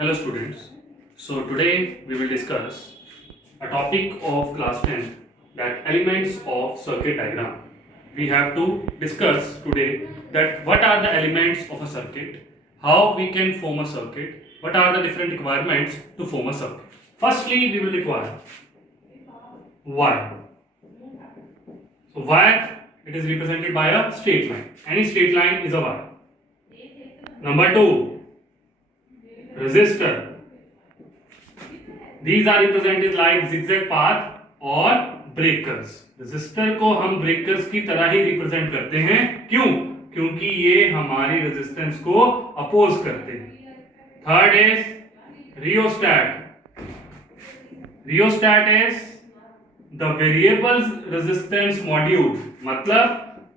Hello students. So today we will discuss a topic of class 10, that elements of circuit diagram. We have to discuss today that what are the elements of a circuit, how we can form a circuit, what are the different requirements to form a circuit. Firstly, we will require wire. So wire, it is represented by a straight line. Any straight line is a wire. Number 2, resistor. These are represented like zigzag path और breakers. Resistor को हम breakers की तरह ही represent करते हैं. क्यों? क्योंकि ये हमारी रेजिस्टेंस को अपोज करते हैं. Third is rheostat. Rheostat is the variable resistance module. मतलब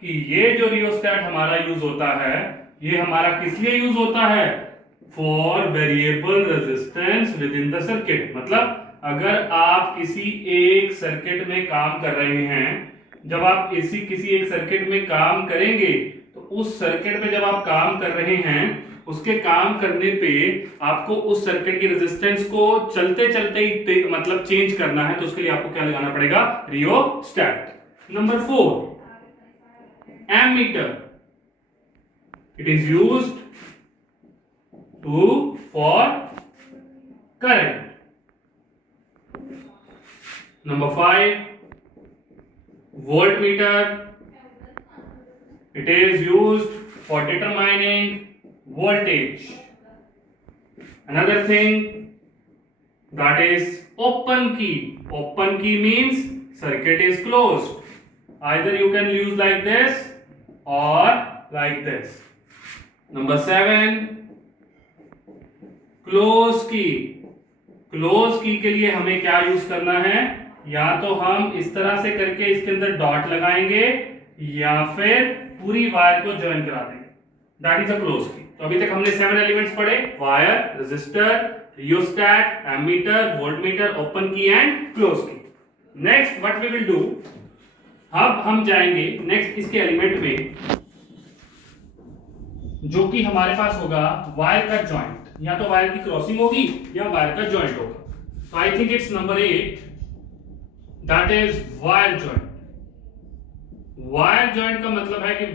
कि ये जो रियोस्टैट हमारा यूज होता है, ये हमारा किस लिए यूज होता है? For variable resistance with in the circuit. मतलब अगर आप किसी एक सर्किट में काम कर रहे हैं, जब आप किसी एक सर्किट में काम करेंगे, तो उस सर्किट में जब आप काम कर रहे हैं, उसके काम करने पे आपको उस सर्किट की रेजिस्टेंस को चलते चलते मतलब चेंज करना है, तो उसके लिए आपको क्या लगाना पड़ेगा? Rheostat. Number 4, ammeter. It is used for current. Number 5, voltmeter. It is used for determining voltage. Another thing, that is open key. Open key means circuit is closed. Either you can use like this or like this. Number 7, close की. Close की के लिए हमें क्या use करना है? या तो हम इस तरह से करके इसके अंदर डॉट लगाएंगे, या फिर पूरी वायर को ज्वाइन करा देंगे. दैट इज अ क्लोज की. तो अभी तक हमने 7 एलिमेंट्स पढ़े: wire, resistor, rheostat, ammeter, voltmeter, open key and close key. Next what we will do, अब हम जाएंगे नेक्स्ट इसके एलिमेंट में, जो कि हमारे पास होगा वायर का ज्वाइंट. या तो वायर की क्रॉसिंग होगी या वायर का ज्वाइंट होगा. तो I think it's number 8, that is wire joint. Wire joint का मतलब है कि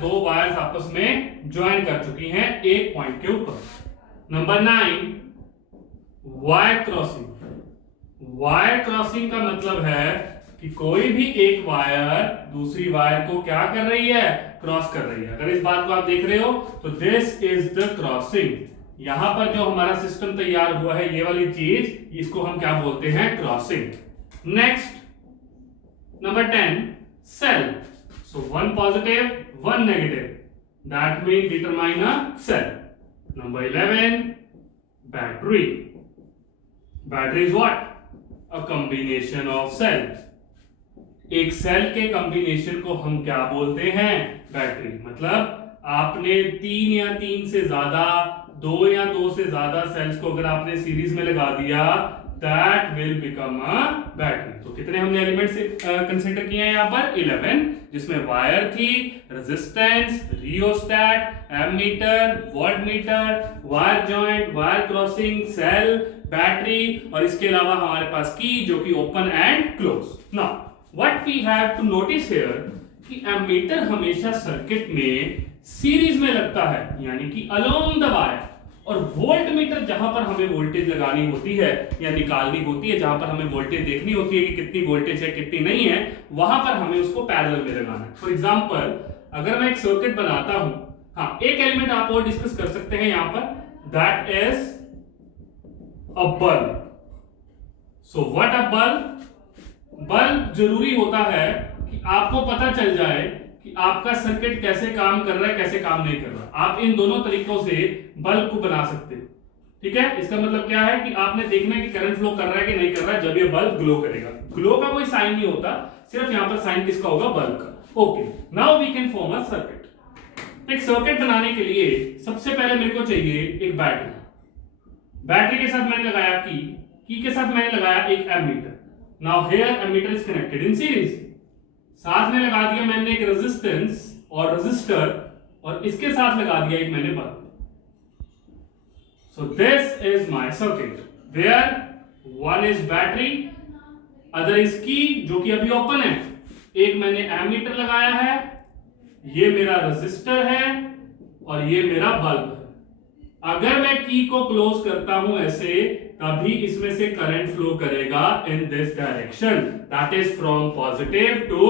दो वायर्स आपस में ज्वाइन कर चुकी हैं एक पॉइंट के ऊपर. Number 9, wire crossing. Wire crossing का मतलब है कि कोई भी एक वायर दूसरी वायर को क्या कर रही है? क्रॉस कर रही है. अगर इस बात को आप देख रहे हो तो दिस इज द क्रॉसिंग. यहां पर जो हमारा सिस्टम तैयार हुआ है, ये वाली चीज, इसको हम क्या बोलते हैं? Crossing. Next number 10, cell. So 1 positive 1 negative, that mean determine a cell. Number 11, battery. Battery is what? A combination of cell. एक सेल के कॉम्बिनेशन को हम क्या बोलते हैं? बैटरी. मतलब आपने 3 या 3 से ज्यादा, 2 या 2 से ज्यादा सेल्स को अगर आपने सीरीज में लगा दिया, that will become a battery. तो कितने हमने एलिमेंट्स कंसीडर किए हैं यहाँ पर? 11, जिसमें वायर थी, resistance, rheostat, ammeter, voltmeter, wire joint, wire crossing, cell, battery, और इसके अलावा हमारे पास की, जो कि open and close. Now what we have to notice here कि एमीटर हमेशा सर्किट में सीरीज में लगता है, यानी कि अलोंग द वायर. और वोल्टमीटर जहां पर हमें वोल्टेज लगानी होती है या निकालनी होती है, जहां पर हमें वोल्टेज देखनी होती है कि कितनी वोल्टेज है कितनी नहीं है, वहां पर हमें उसको पैरेलल में लगाना है. फॉर एग्जांपल, अगर मैं एक सर्किट बनाता हूं, हाँ, एक एलिमेंट आप और डिस्कस कर सकते हैं यहां पर, that is a bulb. So what a bulb? Bulb जरूरी होता है कि आपको पता चल जाए कि आपका सर्किट कैसे काम कर रहा है, कैसे काम नहीं कर रहा. आप इन दोनों तरीकों से बल्ब को बना सकते हो. ठीक है? इसका मतलब क्या है कि आपने देखना है कि करंट फ्लो कर रहा है कि नहीं कर रहा है, जब ये बल्ब ग्लो करेगा. ग्लो का कोई साइन नहीं होता, सिर्फ यहां पर साइन किसका होगा? बल्ब का. Okay, now we can form a circuit. एक सर्किट बनाने के लिए सबसे पहले मेरे को चाहिए एक बैटरी. बैटरी के साथ मैंने लगाया की के साथ मैंने लगाया एक ammeter. Now here ammeter is connected in series. साथ में लगा दिया मैंने एक रेजिस्टेंस और रेजिस्टर, और इसके साथ लगा दिया एक मैंने bulb. So this is my circuit where one is battery, other is key जो कि अभी ओपन है, एक मैंने एमीटर लगाया है, ये मेरा रजिस्टर है और ये मेरा बल्ब है। अगर मैं की को क्लोज करता हूं ऐसे, तभी इसमें से करंट फ्लो करेगा in this direction, that is from positive to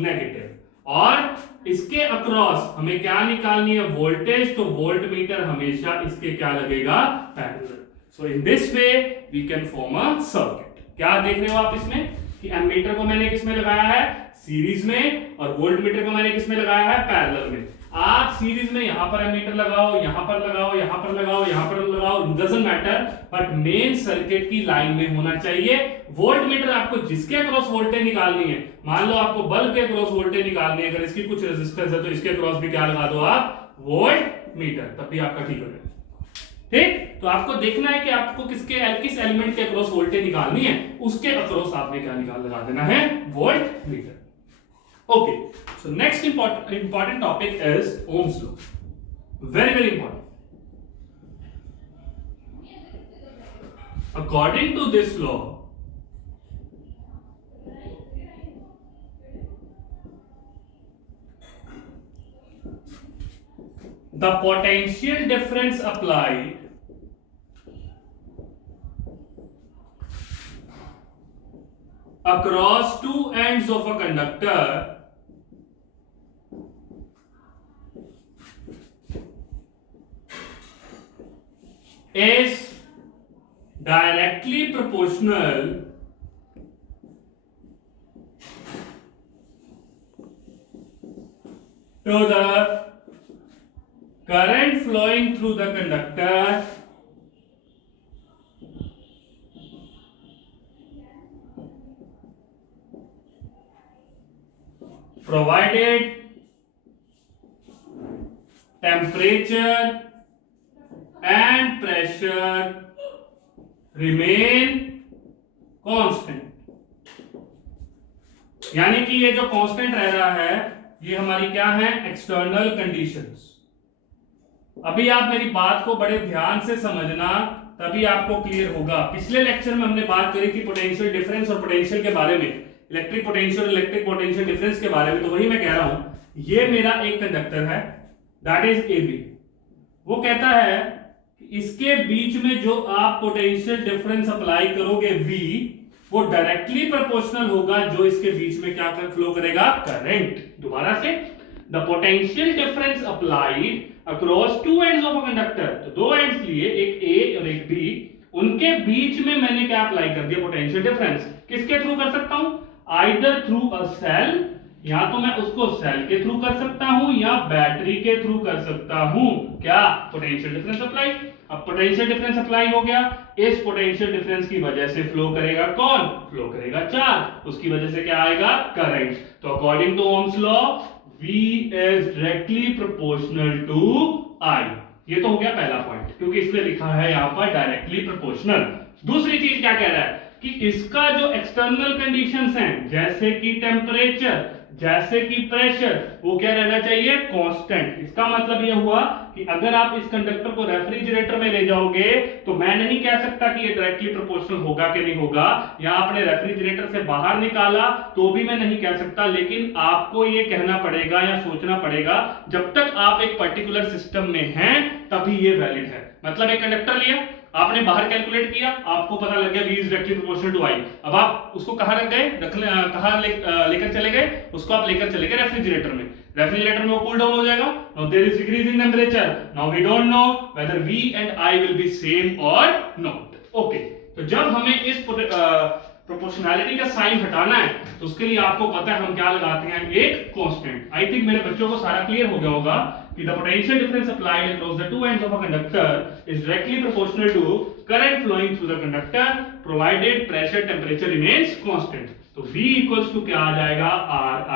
negative. और इसके अक्रॉस हमें क्या निकालनी है, वोल्टेज, तो वोल्ट मीटर हमेशा इसके क्या लगेगा, parallel. So in this way we can form a circuit. क्या देख रहे हो आप इसमें कि एमीटर को मैंने किसमें लगाया है, सीरीज में, और वोल्ट मीटर को मैंने किसमें लगाया है, पैरेलल में। आप सीरीज में यहां पर एमीटर लगाओ, यहां पर लगाओ, यहां पर लगाओ, यहां पर लगाओ, doesn't matter, but main circuit की लाइन में होना चाहिए। वोल्ट मीटर आपको जिसके अक्रॉस वोल्टेज निकालनी है, मान लो आपको बल्ब के अक्रॉस वोल्टेज निकालनी है, अगर इसकी कुछ रेजिस्टेंस है तो इसके अक्रॉस भी क्या लगा दो आप, वोल्ट मीटर, तब भी आपका ठीक हो जाएगा। ठीक, तो आपको देखना है कि आपको किस एलिमेंट के अक्रॉस वोल्टेज निकालनी है, उसके अक्रॉस आपने क्या लगा देना है, volt meter. Okay, so next important topic is Ohm's law. Very important. According to this law, the potential difference applied across two ends of a conductor is directly proportional to the current flowing through the conductor provided temperature and pressure remain constant। यानी कि ये जो constant रह रहा है, ये हमारी क्या है, एक्सटर्नल कंडीशंस। अभी आप मेरी बात को बड़े ध्यान से समझना, तभी आपको क्लियर होगा। पिछले लेक्चर में हमने बात करी थी पोटेंशियल डिफरेंस और पोटेंशियल के बारे में, इलेक्ट्रिक पोटेंशियल और इलेक्ट्रिक पोटेंशियल डिफरेंस के बारे में। तो वही मैं कह रहा हूं, ये मेरा एक कंडक्टर है, दैट इज ए बी। वो कहता है कि इसके बीच में जो आप पोटेंशियल डिफरेंस अप्लाई करोगे V, वो डायरेक्टली प्रोपोर्शनल होगा जो इसके बीच में क्या फ्लो करेगा, करंट। दोबारा से, the potential difference applied across two ends of a conductor, तो दो एंड्स लिए, एक A और एक B, उनके बीच में मैंने क्या अप्लाई कर दिया, पोटेंशियल डिफरेंस। किसके थ्रू कर सकता हूं, आइदर थ्रू अ सेल, या तो मैं उसको सेल के थ्रू कर सकता हूं या बैटरी के थ्रू कर सकता हूं, क्या, पोटेंशियल डिफरेंस अप्लाई। अब पोटेंशियल डिफरेंस अप्लाई हो गया, इस पोटेंशियल डिफरेंस की वजह से फ्लो करेगा कौन, फ्लो करेगा चार्ज, उसकी वजह से क्या आएगा, करंट। तो according to Ohm's law V is directly proportional to I। ये तो हो गया पहला पॉइंट, क्योंकि इसने लिखा है यहां पर डायरेक्टली प्रोपोर्शनल। दूसरी चीज क्या कह रहा है कि इसका जो एक्सटर्नल कंडीशंस हैं, जैसे कि टेम्परेचर, जैसे कि प्रेशर, वो क्या रहना चाहिए, कांस्टेंट। इसका मतलब यह हुआ कि अगर आप इस कंडक्टर को रेफ्रिजरेटर में ले जाओगे, तो मैं नहीं कह सकता कि ये डायरेक्टली प्रोपोर्शनल होगा कि नहीं होगा, या आपने रेफ्रिजरेटर से बाहर निकाला तो भी मैं नहीं कह सकता, लेकिन आपको ये कहना पड़ेगा या सोचना पड़ेगा, जब तक आप एक पर्टिकुलर सिस्टम में हैं तभी ये वैलिड है। मतलब एक कंडक्टर लिया, आपने बाहर कैलकुलेट किया, आपको पता लग गया V is directly proportional to I। अब आप उसको कहां रख गए, कहां लेकर चले गए, उसको आप लेकर चले गए रेफ्रिजरेटर में। रेफ्रिजरेटर में वो कूल डाउन हो जाएगा। Now there is decrease in temperature, now we don't know whether V and I will be same और नॉट। ओके, तो जब हमें इस प्रोपोर्शनैलिटी का साइन हटाना है, तो उसके लिए आपको पता है हम क्या लगाते हैं, एक कांस्टेंट। आई थिंक मेरे बच्चों को सारा क्लियर हो गया होगा कि the potential difference applied across the two ends of a conductor is directly proportional to current flowing through the conductor provided pressure temperature remains constant। तो V equals to क्या आ जाएगा,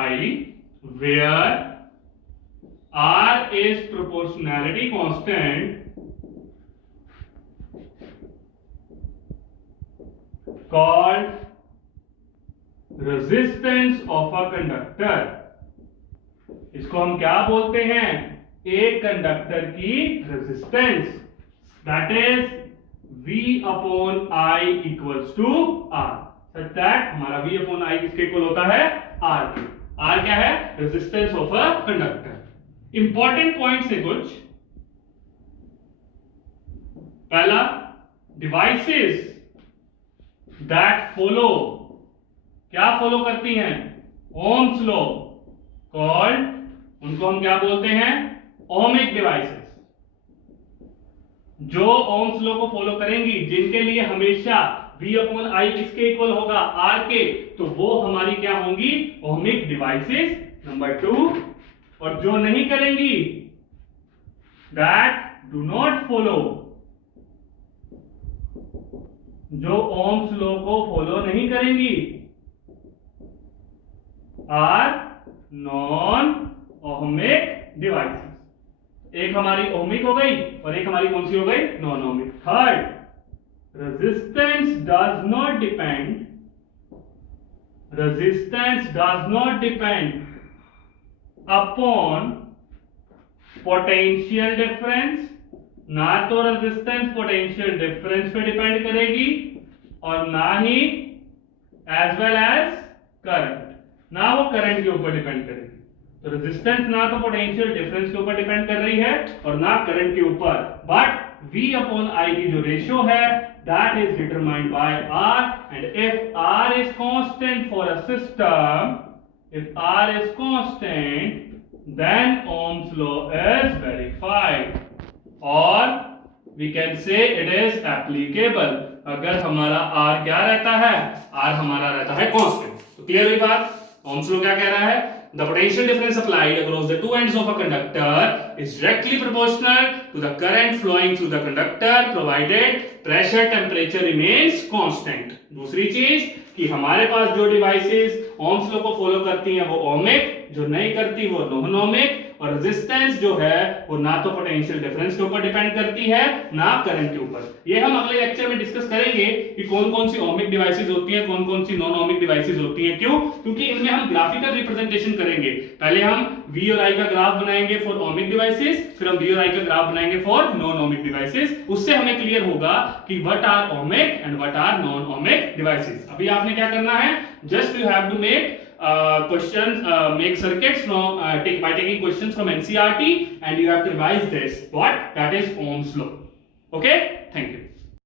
RI, where R is proportionality constant called resistance of a conductor। इसको हम क्या बोलते हैं, एक conductor की resistance. that is V upon I equals to R, such that हमारा V upon I किसके इक्वल होता है? R के। R क्या है? Resistance of a conductor. Important points है कुछ। पहला, डिवाइसेस दैट फॉलो, क्या फॉलो करती हैं? ओम्स लॉ, कॉल्ड, उनको हम क्या बोलते हैं? Ohmic devices. जो ओम्स लॉ को फॉलो करेंगी, जिनके लिए हमेशा V अपॉन I किसके इक्वल होगा? R के, तो वो हमारी क्या होंगी? Ohmic devices. नंबर 2, और जो नहीं करेंगी, दैट डू नॉट फॉलो, जो ओम्स लॉ को फॉलो नहीं करेंगी, आर नॉन ओमिक डिवाइसेस। एक हमारी ओमिक हो गई और एक हमारी कौन सी हो गई? Non ohmic. Third, resistance does not depend upon potential difference, ना तो रेजिस्टेंस पोटेंशियल डिफरेंस पे डिपेंड करेगी और ना ही एज वेल एज करंट, ना वो करंट के ऊपर डिपेंड करेगी। तो रेजिस्टेंस ना तो पोटेंशियल डिफरेंस के ऊपर डिपेंड कर रही है और ना करंट के ऊपर, बट V upon I की जो रेशियो है that is determined by R, and if R is constant for a system, if R is constant then Ohm's law is verified, or we can say it is applicable अगर हमारा R क्या रहता है? R हमारा रहता है constant. तो clear हुई बात? Ohm's law क्या कह रहा है? The potential difference applied across the two ends of a conductor is directly proportional to the current flowing through the conductor provided pressure temperature remains constant। दूसरी चीज कि हमारे पास जो डिवाइसेस ओम्स लॉ को फॉलो करती हैं वो ओमिक, जो नहीं करती वो नॉन ओमिक, और रेजिस्टेंस जो है वो ना तो पोटेंशियल डिफरेंस के ऊपर डिपेंड करती है ना करंट के ऊपर। ये हम अगले लेक्चर में डिस्कस करेंगे कि कौन कौन सी ओमिक डिवाइसेस होती हैं, कौन कौन सी नॉन ओमिक डिवाइसेस होती हैं। क्यों? क्योंकि इनमें हम ग्राफिकल रिप्रेजेंटेशन करेंगे। पहले हम V और I का ग्राफ बनाएंगे फॉर ओमिक डिवाइसेस, फिर हम V और I का ग्राफ बनाएंगे फॉर नॉन ओमिक डिवाइसेस। उससे हमें क्लियर होगा कि what are ohmic and what are non ohmic devices. अभी आपने क्या करना है? Just you have to make questions, make circuits from by taking questions from NCERT, and you have to revise this, what that is Ohm's law. Okay, thank you.